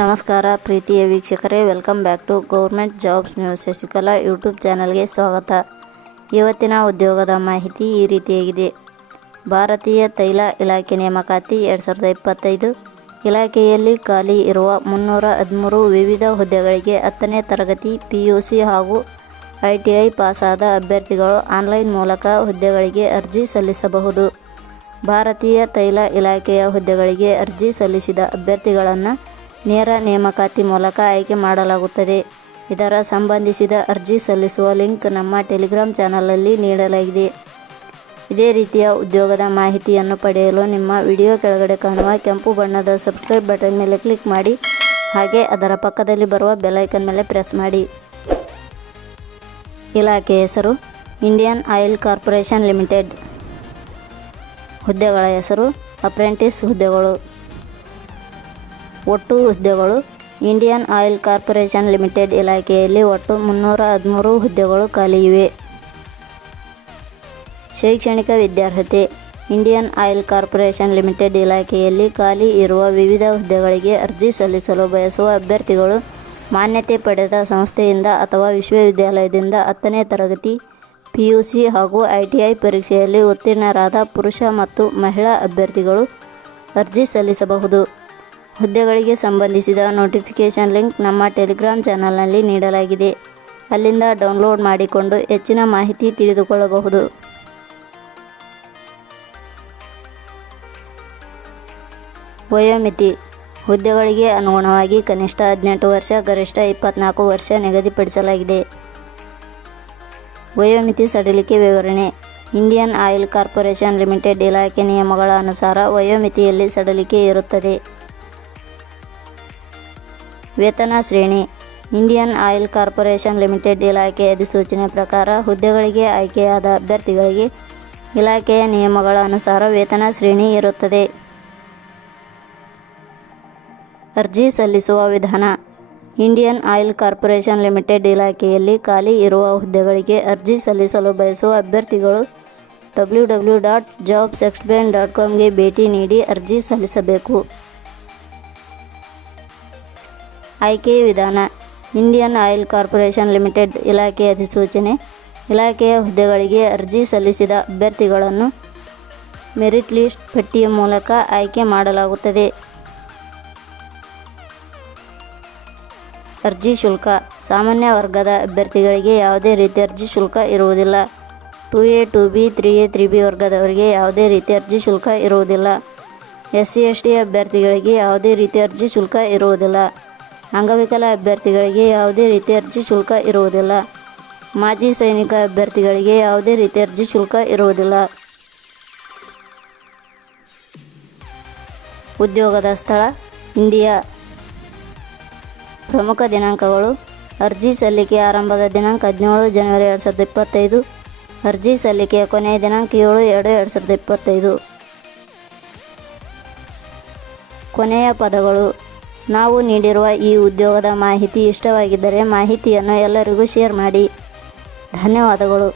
ನಮಸ್ಕಾರ ಪ್ರೀತಿಯ ವೀಕ್ಷಕರೇ welcome back to government jobs news Shashikala YouTube ಚಾನಲ್ಗೆ ಸ್ವಾಗತ. ಇವತ್ತಿನ ಉದ್ಯೋಗದ ಮಾಹಿತಿ ಈ ರೀತಿಯಾಗಿದೆ. ಭಾರತೀಯ ತೈಲ ಇಲಾಖೆ ನೇಮಕಾತಿ ಎರಡು ಸಾವಿರದ ಇಪ್ಪತ್ತೈದು ಇಲಾಖೆಯಲ್ಲಿ ಖಾಲಿ ಇರುವ ಮುನ್ನೂರ ಹದಿಮೂರು ವಿವಿಧ ಹುದ್ದೆಗಳಿಗೆ ಹತ್ತನೇ ತರಗತಿ ಪಿ ಯು ಸಿ ಹಾಗೂ ಐ ಟಿ ಐ ಪಾಸಾದ ಅಭ್ಯರ್ಥಿಗಳು ಆನ್ಲೈನ್ ಮೂಲಕ ಹುದ್ದೆಗಳಿಗೆ ಅರ್ಜಿ ಸಲ್ಲಿಸಬಹುದು. ಭಾರತೀಯ ತೈಲ ಇಲಾಖೆಯ ಹುದ್ದೆಗಳಿಗೆ ಅರ್ಜಿ ಸಲ್ಲಿಸಿದ ಅಭ್ಯರ್ಥಿಗಳನ್ನು ನೇರ ನೇಮಕಾತಿ ಮೂಲಕ ಆಯ್ಕೆ ಮಾಡಲಾಗುತ್ತದೆ. ಇದರ ಸಂಬಂಧಿಸಿದ ಅರ್ಜಿ ಸಲ್ಲಿಸುವ ಲಿಂಕ್ ನಮ್ಮ ಟೆಲಿಗ್ರಾಮ್ ಚಾನಲಲ್ಲಿ ನೀಡಲಾಗಿದೆ. ಇದೇ ರೀತಿಯ ಉದ್ಯೋಗದ ಮಾಹಿತಿಯನ್ನು ಪಡೆಯಲು ನಿಮ್ಮ ವಿಡಿಯೋ ಕೆಳಗಡೆ ಕಾಣುವ ಕೆಂಪು ಬಣ್ಣದ ಸಬ್ಸ್ಕ್ರೈಬ್ ಬಟನ್ ಮೇಲೆ ಕ್ಲಿಕ್ ಮಾಡಿ, ಹಾಗೆ ಅದರ ಪಕ್ಕದಲ್ಲಿ ಬರುವ ಬೆಲೈಕನ್ ಮೇಲೆ ಪ್ರೆಸ್ ಮಾಡಿ. ಇಲಾಖೆ ಹೆಸರು, ಇಂಡಿಯನ್ ಆಯಿಲ್ ಕಾರ್ಪೊರೇಷನ್ ಲಿಮಿಟೆಡ್. ಹುದ್ದೆಗಳ ಹೆಸರು, ಅಪ್ರೆಂಟಿಸ್ ಹುದ್ದೆಗಳು. ಒಟ್ಟು ಹುದ್ದೆಗಳು, ಇಂಡಿಯನ್ ಆಯಿಲ್ ಕಾರ್ಪೊರೇಷನ್ ಲಿಮಿಟೆಡ್ ಇಲಾಖೆಯಲ್ಲಿ ಒಟ್ಟು ಮುನ್ನೂರ ಹದಿಮೂರು ಹುದ್ದೆಗಳು ಖಾಲಿ ಇವೆ. ಶೈಕ್ಷಣಿಕ ವಿದ್ಯಾರ್ಹತೆ, ಇಂಡಿಯನ್ ಆಯಿಲ್ ಕಾರ್ಪೊರೇಷನ್ ಲಿಮಿಟೆಡ್ ಇಲಾಖೆಯಲ್ಲಿ ಖಾಲಿ ಇರುವ ವಿವಿಧ ಹುದ್ದೆಗಳಿಗೆ ಅರ್ಜಿ ಸಲ್ಲಿಸಲು ಬಯಸುವ ಅಭ್ಯರ್ಥಿಗಳು ಮಾನ್ಯತೆ ಪಡೆದ ಸಂಸ್ಥೆಯಿಂದ ಅಥವಾ ವಿಶ್ವವಿದ್ಯಾಲಯದಿಂದ ಹತ್ತನೇ ತರಗತಿ ಪಿ ಯು ಸಿ ಹಾಗೂ ಐಟಿಐ ಪರೀಕ್ಷೆಯಲ್ಲಿ ಉತ್ತೀರ್ಣರಾದ ಪುರುಷ ಮತ್ತು ಮಹಿಳಾ ಅಭ್ಯರ್ಥಿಗಳು ಅರ್ಜಿ ಸಲ್ಲಿಸಬಹುದು. ಹುದ್ದೆಗಳಿಗೆ ಸಂಬಂಧಿಸಿದ ನೋಟಿಫಿಕೇಷನ್ ಲಿಂಕ್ ನಮ್ಮ ಟೆಲಿಗ್ರಾಮ್ ಚಾನಲ್ನಲ್ಲಿ ನೀಡಲಾಗಿದೆ. ಅಲ್ಲಿಂದ ಡೌನ್ಲೋಡ್ ಮಾಡಿಕೊಂಡು ಹೆಚ್ಚಿನ ಮಾಹಿತಿ ತಿಳಿದುಕೊಳ್ಳಬಹುದು. ವಯೋಮಿತಿ ಹುದ್ದೆಗಳಿಗೆ ಅನುಗುಣವಾಗಿ ಕನಿಷ್ಠ ಹದಿನೆಂಟು ವರ್ಷ, ಗರಿಷ್ಠ ಇಪ್ಪತ್ನಾಲ್ಕು ವರ್ಷ ನಿಗದಿಪಡಿಸಲಾಗಿದೆ. ವಯೋಮಿತಿ ಸಡಿಲಿಕೆ ವಿವರಣೆ. ಇಂಡಿಯನ್ ಆಯಿಲ್ ಕಾರ್ಪೊರೇಷನ್ ಲಿಮಿಟೆಡ್ ಇಲಾಖೆ ನಿಯಮಗಳ ಅನುಸಾರ ವಯೋಮಿತಿಯಲ್ಲಿ ಸಡಿಲಿಕೆ ಇರುತ್ತದೆ. ವೇತನ ಶ್ರೇಣಿ. ಇಂಡಿಯನ್ ಆಯಿಲ್ ಕಾರ್ಪೊರೇಷನ್ ಲಿಮಿಟೆಡ್ ಇಲಾಖೆ ಅಧಿಸೂಚನೆ ಪ್ರಕಾರ ಹುದ್ದೆಗಳಿಗೆ ಆಯ್ಕೆಯಾದ ಅಭ್ಯರ್ಥಿಗಳಿಗೆ ಇಲಾಖೆಯ ನಿಯಮಗಳ ಅನುಸಾರ ವೇತನ ಶ್ರೇಣಿ ಇರುತ್ತದೆ. ಅರ್ಜಿ ಸಲ್ಲಿಸುವ ವಿಧಾನ. ಇಂಡಿಯನ್ ಆಯಿಲ್ ಕಾರ್ಪೊರೇಷನ್ ಲಿಮಿಟೆಡ್ ಇಲಾಖೆಯಲ್ಲಿ ಖಾಲಿ ಇರುವ ಹುದ್ದೆಗಳಿಗೆ ಅರ್ಜಿ ಸಲ್ಲಿಸಲು ಬಯಸುವ ಅಭ್ಯರ್ಥಿಗಳು W W dot jobs explain dot ಕಾಮ್ಗೆ ಭೇಟಿ ನೀಡಿ ಅರ್ಜಿ ಸಲ್ಲಿಸಬೇಕು. ಆಯ್ಕೆ ವಿಧಾನ. ಇಂಡಿಯನ್ ಆಯಿಲ್ ಕಾರ್ಪೊರೇಷನ್ ಲಿಮಿಟೆಡ್ ಇಲಾಖೆ ಅಧಿಸೂಚನೆ. ಇಲಾಖೆಯ ಹುದ್ದೆಗಳಿಗೆ ಅರ್ಜಿ ಸಲ್ಲಿಸಿದ ಅಭ್ಯರ್ಥಿಗಳನ್ನು ಮೆರಿಟ್ ಲಿಸ್ಟ್ ಪಟ್ಟಿಯ ಮೂಲಕ ಆಯ್ಕೆ ಮಾಡಲಾಗುತ್ತದೆ. ಅರ್ಜಿ ಶುಲ್ಕ. ಸಾಮಾನ್ಯ ವರ್ಗದ ಅಭ್ಯರ್ಥಿಗಳಿಗೆ ಯಾವುದೇ ರೀತಿ ಅರ್ಜಿ ಶುಲ್ಕ ಇರುವುದಿಲ್ಲ. Two A, two B, three A, three B ವರ್ಗದವರಿಗೆ ಯಾವುದೇ ರೀತಿ ಅರ್ಜಿ ಶುಲ್ಕ ಇರುವುದಿಲ್ಲ. ಎಸ್ ಸಿ ಎಸ್ ಟಿ ಅಭ್ಯರ್ಥಿಗಳಿಗೆ ಯಾವುದೇ ರೀತಿ ಅರ್ಜಿ ಶುಲ್ಕ ಇರುವುದಿಲ್ಲ. ಅಂಗವಿಕಲ ಅಭ್ಯರ್ಥಿಗಳಿಗೆ ಯಾವುದೇ ರೀತಿ ಅರ್ಜಿ ಶುಲ್ಕ ಇರುವುದಿಲ್ಲ. ಮಾಜಿ ಸೈನಿಕ ಅಭ್ಯರ್ಥಿಗಳಿಗೆ ಯಾವುದೇ ರೀತಿ ಅರ್ಜಿ ಶುಲ್ಕ ಇರುವುದಿಲ್ಲ. ಉದ್ಯೋಗದ ಸ್ಥಳ, ಇಂಡಿಯಾ. ಪ್ರಮುಖ ದಿನಾಂಕಗಳು ಅರ್ಜಿ ಸಲ್ಲಿಕೆ ಆರಂಭದ ದಿನಾಂಕ ಹದಿನೇಳು ಜನವರಿ ಎರಡು ಸಾವಿರದ ಇಪ್ಪತ್ತೈದು, ಅರ್ಜಿ ಸಲ್ಲಿಕೆಯ ಕೊನೆಯ ದಿನಾಂಕ ಏಳು ಎರಡು ಎರಡು ಸಾವಿರದ ಇಪ್ಪತ್ತೈದು. ಕೊನೆಯ ಪದಗಳು, ನಾವು ನೀಡಿರುವ ಈ ಉದ್ಯೋಗದ ಮಾಹಿತಿ ಇಷ್ಟವಾಗಿದ್ದರೆ ಮಾಹಿತಿಯನ್ನು ಎಲ್ಲರಿಗೂ ಶೇರ್ ಮಾಡಿ. ಧನ್ಯವಾದಗಳು.